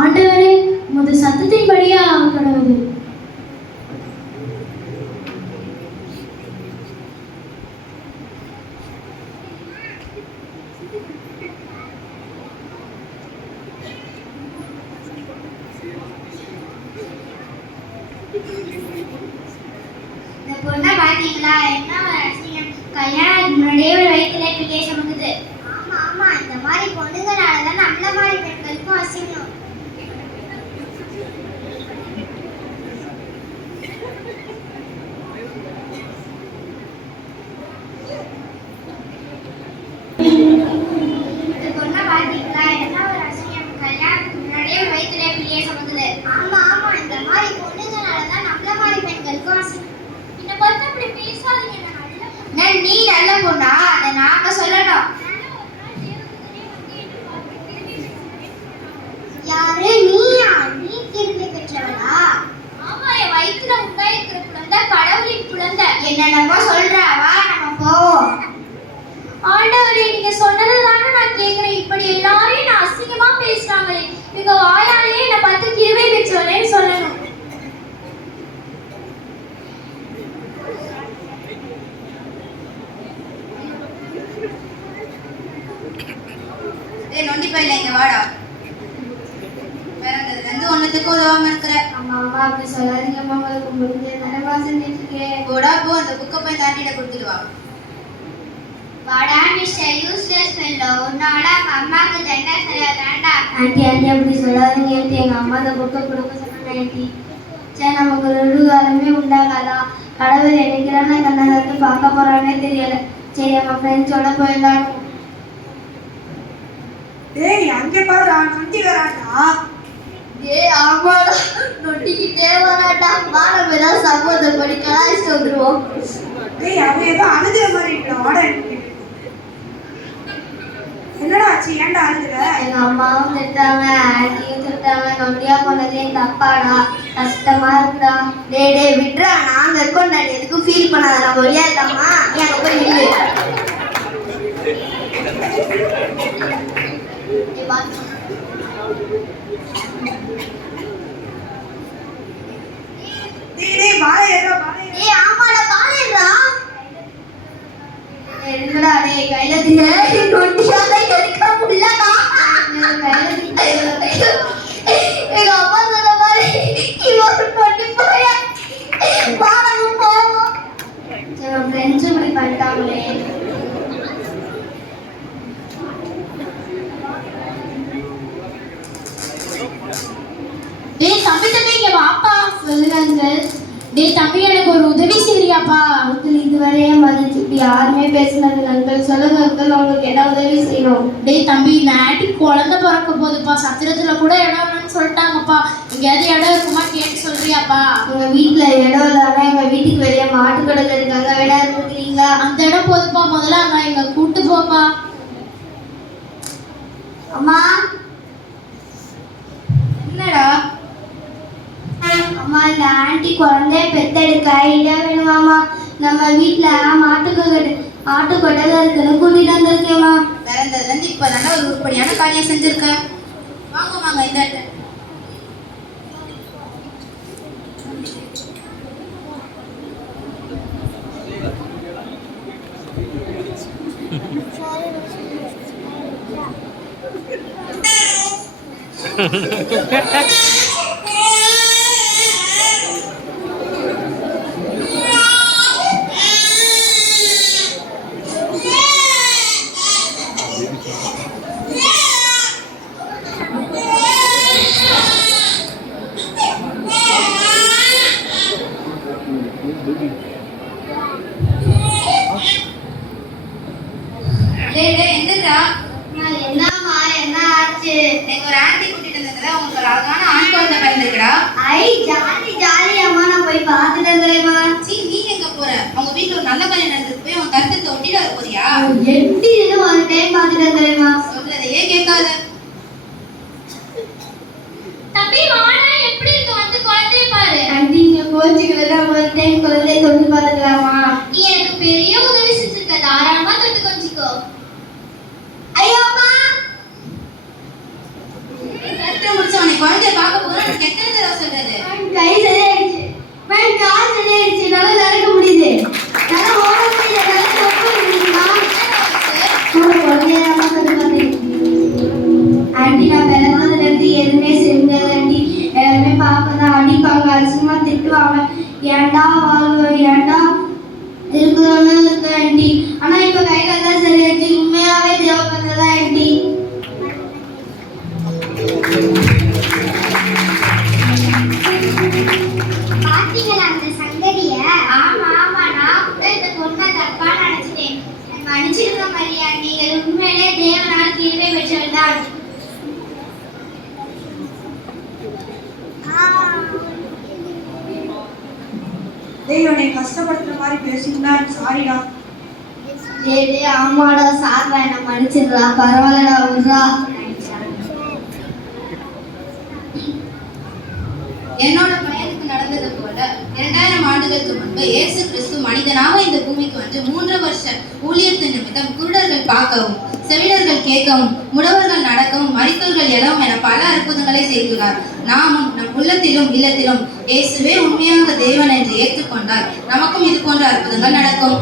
ஆண்டவரே, உமது சத்தத்தின்படியே ஆகக்கடவது. இந்த பொண்ணை பாத்தீங்களா? என்ன கல்யாணம் முன்னாடியே ஒரு வயிற்றுல பிள்ளைய சுமக்குது. ஆமா ஆமா, இந்த மாதிரி பொண்ணுங்கனாலதான் நம்மள மாதிரி பெண்களுக்கும் அசிங்கம். இந்த பொண்ணை பாத்தீங்களா? என்ன ஒரு அசிங்கம், கல்யாணத்துக்கு முன்னாடியே ஒரு வயிற்றுல பிள்ளைய சுமக்குது. ஆமா ஆமா, இந்த மாதிரி பொண்ணுங்கனாலதான் நம்மள மாதிரி பெண்களுக்கும் அசிங்கம். இந்த பொண்ணு அப்படி பேசாதீங்க. நீ நல்ல பொண்ணா? அதை நாங்க சொல்லணும். யாரு நீயா? நீ திரும்பி பெற்றவளா? ஆமா, என் வயிற்றுல உண்டாயிருக்கிற குழந்தை கடவுளின் குழந்தை. என்னென்னமோ சொல்றா, வா நம்ம போவோம். ஆண்டவரே, நீங்க சொன்னதுதானே நான் கேட்கிறேன். இப்படி எல்லாரையும் நான் அசிங்கமா பேசுறாங்களே, நீங்க வாயாலேயே என்னை பார்த்து கிருபை பெற்றவளேன்னு சொல்லணும். நொண்டி பையில இங்க வாடா. பிறந்ததுல இருந்து ஒண்ணுத்துக்கு உதவாம இருக்கிற. அம்மா அம்மா அப்படி சொல்லாதீங்க. அம்மா உங்களுக்கு முடிஞ்ச நினைவா செஞ்சுட்டு போடா போ, அந்த புக்கை போய் தாண்டிட கொடுத்துட்டு வா. வாடா மிஸ்டர் யூஸ்லெஸ் ஃபெல்லோ. உன்னால அம்மாக்கு தண்டனை சரியா தாண்டா. ஆண்டி ஆண்டி அப்படி சொல்லாதீங்க ஆண்டி. எங்க அம்மா அந்த புக்கை கொடுக்க சொன்னாங்க ஆண்டி. சரி, நமக்கு ஒரு காலமே உண்டாகாதா? கடவுள் என்னைக்கிறான கண்ணனை வந்து பார்க்க போறானே தெரியல. சரி, நம்ம ஃப்ரெண்ட்ஸோட போயிடலாம். டேய், அங்கே பாருடா, நொண்டி வராடா. ஏய் ஆமாடா, நொட்டிக்கிட்டே வராடா. நம்ம ஏதாவது சம்பவத்தை படி கலாய்ச்சிட்டு வந்துருவோம். டேய், அவன் ஏதோ அழுதுற மாதிரி இருக்கா. வாடா, என்னடா ஆச்சு? ஏன்டா அழுதுற? எங்க அம்மாவும் திட்டாங்க, ஆண்டியும் திட்டாங்க. நொண்டியா போனதே எங்க அப்பாடா. கஷ்டமா இருக்குடா. டேய் டேய் விட்றா, நாங்க இருக்கோம். நான் எதுக்கும் ஃபீல் பண்ணாத. நம்ம ஒளியா இருக்காமா? அங்க போய் நில்லு. டேய் வாழை ஏறா, வாழை ஏறா. ஏய் ஆமாடா, பாலேடா. என்னடா டேய், கையில நொண்டியால எடுக்க முடியலடா. எங்க அப்பா சொன்ன மாதிரி இவரு நொண்டி போய பாடவும் போவோம். சரி, ஃப்ரெண்ட்ஸும் இப்படி பண்ணிட்டாங்களே. டேய் தம்பி தம்பி, இங்க வாப்பா. சொல்லுங்க அங்கிள். டேய் தம்பி, எனக்கு ஒரு உதவி செய்றியாப்பா? அங்கிள் இதுவரையே மதிச்சு இப்படி யாருமே பேசினது அங்கிள். சொல்லுங்க அங்கிள், உங்களுக்கு என்ன உதவி செய்யணும்? டேய் தம்பி, இந்த ஆன்ட்டிக்கு குழந்தை பிறக்க போகுதுப்பா. சத்திரத்துல கூட இடம் இல்லைன்னு சொல்லிட்டாங்கப்பா. எங்கேயாவது இடம் இருக்குமா கேட்டு சொல்றியாப்பா? எங்க வீட்டுல இடம் இல்லாம எங்க வீட்டுக்கு வெளியே மாட்டு கடல் இருக்காங்க. இடம் இருக்குறீங்களா? அந்த இடம் போதுப்பா. முதல்ல அங்க எங்க கூட்டு போப்பா. அம்மா என்னடா? அம்மா, இந்த ஆண்டி குழந்தைய பெத்தெடுக்க இடம் வேணுமாம்மா. நம்ம வீட்டுல ஆட்டு கொட்டகை இருக்குன்னு கூட்டிட்டு வந்திருக்கேம்மா. பிறந்ததுல இருந்து இப்ப தானே ஒரு உருப்படியான காரியம் செஞ்சிருக்க. வாங்க வாங்க, இந்த இடத்துல. அழகான ஆண் குழந்தை பிறந்திருக்கடா. ஐ ஜாலி ஜாலி அம்மா, நான் போய் பார்த்துட்டேன் தெரியுமா? சீ, நீ எங்க போற? உங்க வீட்டுல ஒரு நல்ல கல்யாணம் நடந்துருக்கு, போய் உன் கருத்தை ஒட்டிட்டு வர போறியா? எட்டின்னு ஒரு டைம் பார்த்துட்டேன் தெரியுமா? சொல்றதையே கேட்காத. தம்பி வாடா, எப்படி இங்க வந்து குழந்தைய பாரு. ஆண்டி இங்க கோச்சுக்கல, ஒரு டைம் குழந்தைய தொட்டு பார்த்துக்கலாமா? நீ எனக்கு பெரிய உதவி செஞ்சிருக்க, தாராளமா தொட்டு கொஞ்சிக்கோ. ஐயோ அம்மா, கருத்தை முடிச்சவனை குழந்தைய பார்க்க போற எனக்கு எத்தனை தடவை சொல்றது? கை சரியாயிடுச்சு, கால் சரியாயிடுச்சு, நல்லா நடக்க முடியுது, நல்லா ஓட முடியுது, நல்லா தொட முடியுமா? கூட குழந்தைய அம்மா தொட்டு பார்த்தேன். ஆண்டி நான் பிறந்ததுல இருந்து எதுவுமே செஞ்சது ஆண்டி, எல்லாருமே பார்ப்பதான் அடிப்பாங்க, அசிங்கமா திட்டுவாங்க, ஏன்டா வாழ்வோம், ஏன்டா இருக்குறோன்னு இருக்கு ஆண்டி. ஆனா இப்ப கை கால் தான் சரியாச்சு, உண்மையாவே தேவைப்படுறதா ஆண்டி. பாத்தீங்களா அந்த சங்கதிய? ஆமா ஆமா, நான் கூட இந்த பொண்ணை தப்பா நினைச்சிட்டேன். மன்னிச்சிருக்க மரியா, நீங்கள் உண்மையிலே தேவனால் கிருபை பெற்றவர் தான். டேய் உன்னை கஷ்டப்படுத்துற மாதிரி பேசினா சாரிடா. டேய் ஆமாடா, சார்டா, என்ன மன்னிச்சிடுறா, பரவாயில்லடா, விட்றா. என்னோட பையனுக்கு நடந்தது போல 2000 ஆண்டுகளுக்கு முன்பு இயேசு கிறிஸ்து மனிதனாக இந்த பூமிக்கு வந்து 3 வருஷ ஊழியத்தின் நிமித்தம் குருடர்கள் பார்க்கவும், செவிடர்கள் கேட்கவும், முடவர்கள் நடக்கவும், மரித்தோர்கள் எழவும் என பல அற்புதங்களை செய்துள்ளார். நாமும் நம் உள்ளத்திலும் இல்லத்திலும் இயேசுவே உண்மையாக தேவன் என்று ஏற்றுக்கொண்டால் நமக்கும் இது போன்ற அற்புதங்கள் நடக்கும்.